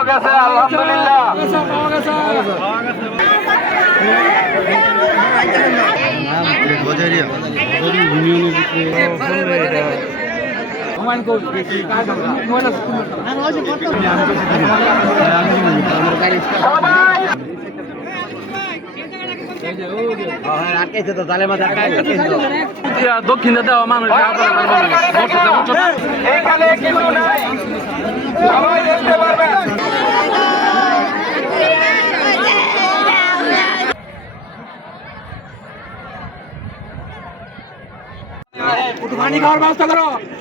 পাওয়া গেছে আলহামদুলিল্লাহ। দক্ষিণে দেওয়া মানুষ এখানে কিছু নাই, সবাই দেখতে পারবেন।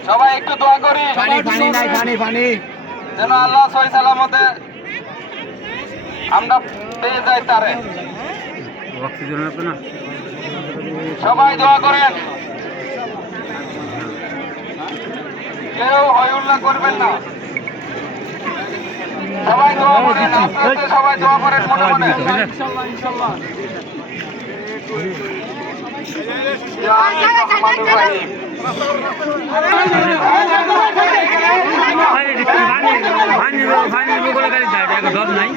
সবাই একটু দোয়া করি যেন আল্লাহ সহি সালামতে আমরা পেয়ে যাই তারে। সবাই দোয়া করেন, কেউ হয় উল্লাহ করবেন না। সবাই দোয়া করেন, আস্তে সবাই দোয়া করেন মনে মনে। নাই।